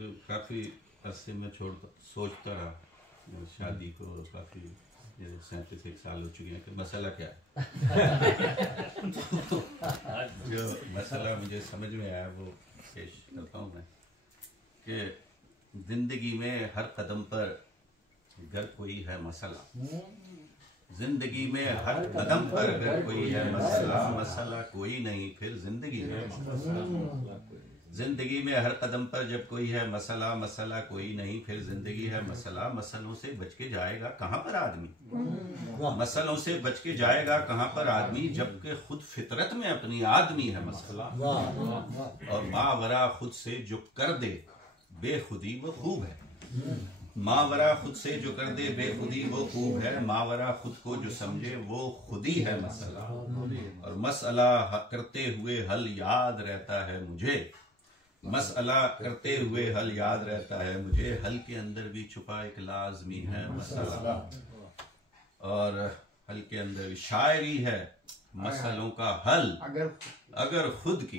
काफ़ी अरसे में सोचता रहा शादी को, काफ़ी 37 साल हो चुके हैं कि मसला क्या है। तो जो मसला मुझे समझ में आया वो पेश करता हूँ मैं कि जिंदगी में हर कदम पर अगर कोई है मसला, जिंदगी में हर कदम पर अगर कोई है मसला, मसला कोई नहीं फिर जिंदगी है। जिंदगी में हर कदम पर जब कोई है मसला, मसला कोई नहीं फिर जिंदगी है मसला। मसलों से बच के जाएगा कहाँ पर आदमी, मसलों से बच के जाएगा कहाँ पर आदमी, जबकि खुद फितरत में अपनी आदमी है मसला। और मावरा खुद से जो कर दे बेखुदी वो खूब है, मावरा खुद से जो कर दे बेखुदी वो खूब है। मावरा खुद को जो समझे वो खुदी है मसला। और मसला करते हुए हल याद रहता है मुझे, मसला करते हुए हल याद रहता है मुझे। हल के अंदर भी छुपा एक लाजमी है मसला, और हल के अंदर शायरी है मसलों का हल अगर खुद की,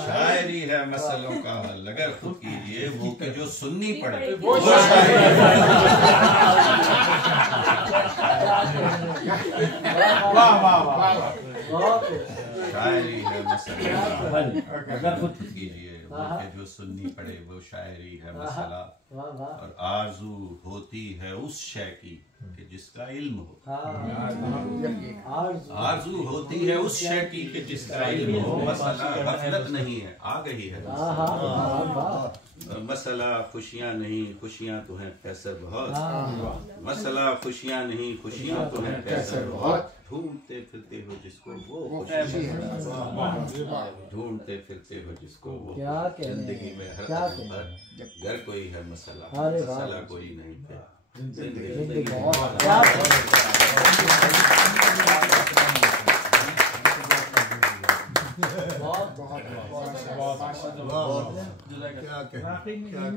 शायरी है मसलों का हल अगर खुद कीजिए वो कि जो सुननी पड़े वो शायरी है मसला अगर खुद कीजिए वो कि जो सुननी पड़े वो शायरी है मसला। और आरज़ू होती है उस शय की कि जिसका इल्म हो, आरज़ू होती है उस शय की कि जिसका इल्म हो। मसला गफलत नहीं है आ गई है, मसला खुशियाँ नहीं खुशियाँ तो हैं कैसर बहुत, मसला खुशियाँ नहीं खुशियाँ तो हैं कैसर बहुत। ढूंढते फिरते हो जिसको वो खुशी है, ढूंढते फिरते हो जिसको वो। जिंदगी में हर कदम पर घर कोई है मसला, मसला कोई नहीं है जिंदगी।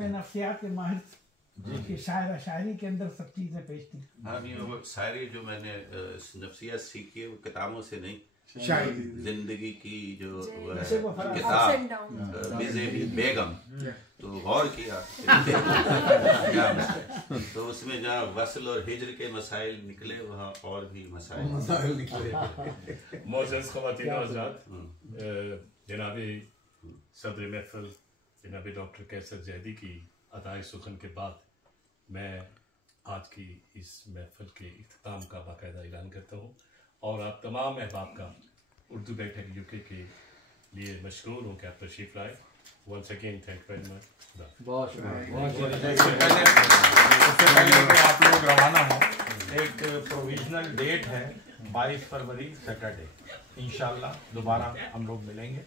नफ्सियात के माहिर की शायरी के अंदर सब चीजें पेश थी। हाँ नहीं, वो शायरी जो मैंने नफ्सियात सीखी है वो किताबों से नहीं, जिंदगी की जो किताब बेगम तो गौर किया तो उसमें जहाँ वसल और हिजर के मसाइल निकले वहाँ और भी मसाइल निकले। मोअज़्ज़ज़ ख़वातीन व हज़रात, जनाबे सदर महफ़िल जनाबे डॉक्टर कैसर ज़ैदी की अताए सुखन के बाद मैं आज की इस महफ़िल के इख्तिताम का बाकायदा ऐलान करता हूँ, और आप तमाम अहबाब का उर्दू बैठक यूके के लिए मशकूर हूँ कि आप तशरीफ़ लाए। Once again thank very much. आप लोग रवाना हो, एक प्रोविजनल डेट है 22 फरवरी सैटरडे, इंशाल्लाह दोबारा हम लोग मिलेंगे।